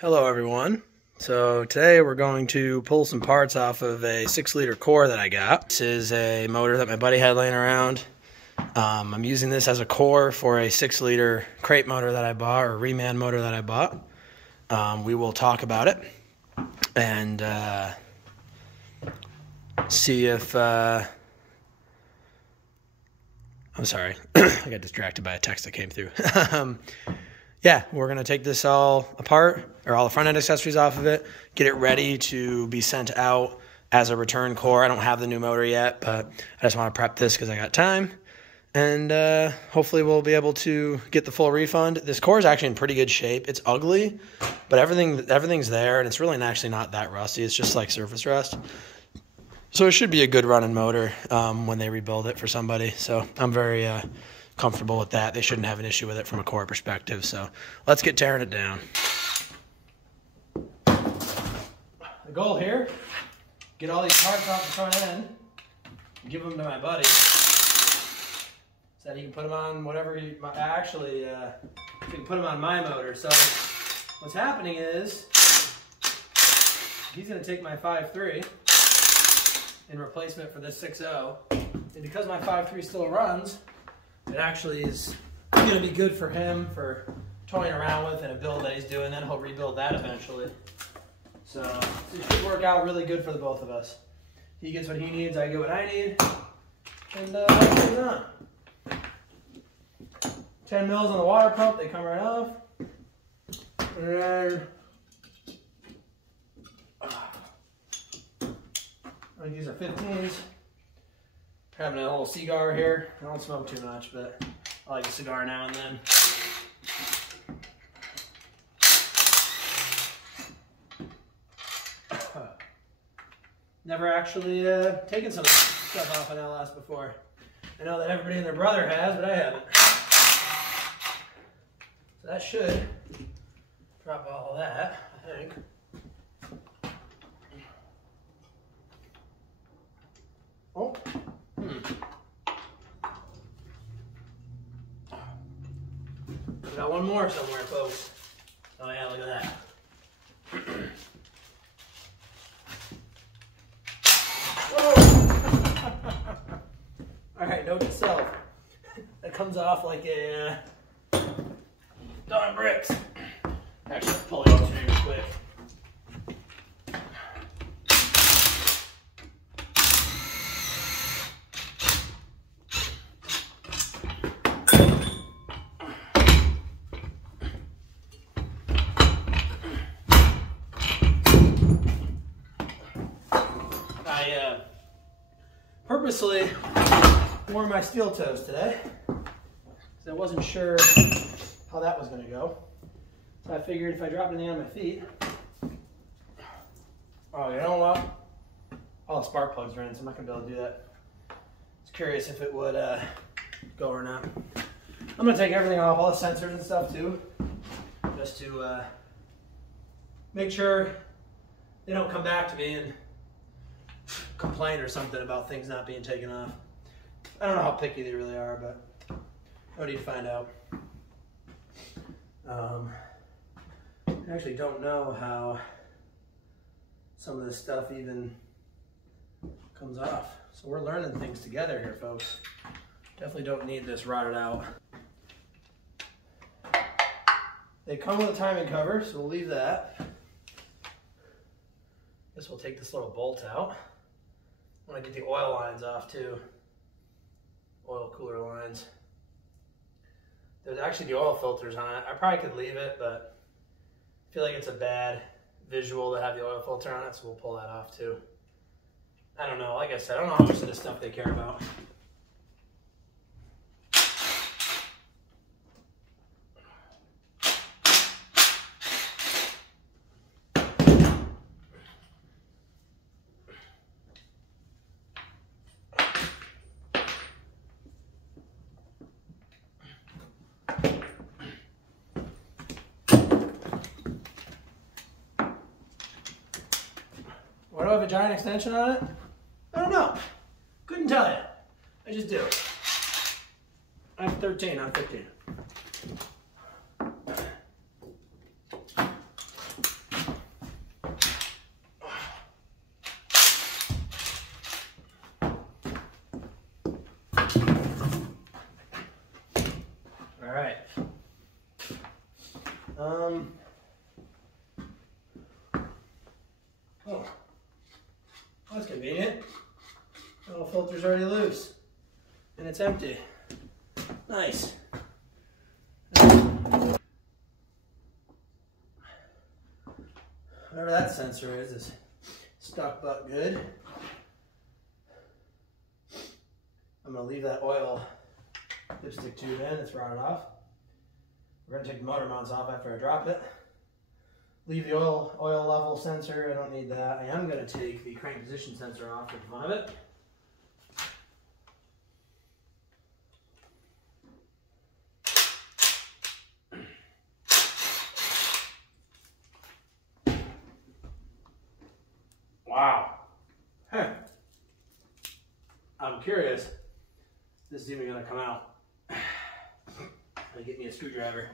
Hello everyone. So today we're going to pull some parts off of a 6-liter core that I got. This is a motor that my buddy had laying around. I'm using this as a core for a 6-liter crate motor that I bought, or reman motor that I bought. We will talk about it and see if... I'm sorry, I got distracted by a text that came through. Yeah, we're going to take this all apart, or all the front end accessories off of it, get it ready to be sent out as a return core. I don't have the new motor yet, but I just want to prep this because I got time. And hopefully we'll be able to get the full refund. This core is actually in pretty good shape. It's ugly, but everything's there, and it's really actually not that rusty. It's just like surface rust. So it should be a good running motor when they rebuild it for somebody. So I'm very... comfortable with that. They shouldn't have an issue with it from a core perspective. So let's get tearing it down. The goal here, get all these parts off the front end, give them to my buddy so that he can put them on whatever he, actually, he can put them on my motor. So what's happening is he's going to take my 5.3 in replacement for this 6.0. And because my 5.3 still runs, it actually is going to be good for him for toying around with in a build that he's doing. Then he'll rebuild that eventually. So it should work out really good for the both of us. He gets what he needs, I get what I need, and it's on. 10 mils on the water pump, they come right off. And then I use a 15s. Having a little cigar here. I don't smoke too much, but I like a cigar now and then. Never actually taken some stuff off an LS before. I know that everybody and their brother has, but I haven't. So that should drop all of that, I think. Oh. We got one more somewhere, folks. Oh yeah, look at that. Whoa! Alright, note to self. That comes off like a Don Bricks. Actually, I'll pull it out real quick. Purposely wore my steel toes today because I wasn't sure how that was going to go. So I figured if I drop anything on my feet, oh, you know what? All the spark plugs are in, so I'm not going to be able to do that. I was curious if it would go or not. I'm going to take everything off, all the sensors and stuff too, just to make sure they don't come back to me and complain or something about things not being taken off. I don't know how picky they really are, but I need to find out. I actually don't know how some of this stuff even comes off. So we're learning things together here, folks. Definitely don't need this rotted out. They come with a timing cover, so we'll leave that. Guess we'll take this little bolt out. I want to get the oil lines off too. Oil cooler lines. There's actually the oil filters on it. I probably could leave it, but I feel like it's a bad visual to have the oil filter on it, so we'll pull that off too. I don't know, like I said, I don't know how much of this stuff they care about. Why do I have a giant extension on it? I don't know. Couldn't tell you. I just do. I have 13, not 15. Oh, that's convenient. The little filter's already loose and it's empty. Nice. Whatever that sensor is stuck but good. I'm going to leave that oil dipstick tube in. It's rotted off. We're going to take the motor mounts off after I drop it. Leave the oil level sensor. I don't need that. I am going to take the crank position sensor off for the fun of it. Wow. Huh. I'm curious if this is even going to come out. I'll get me a screwdriver.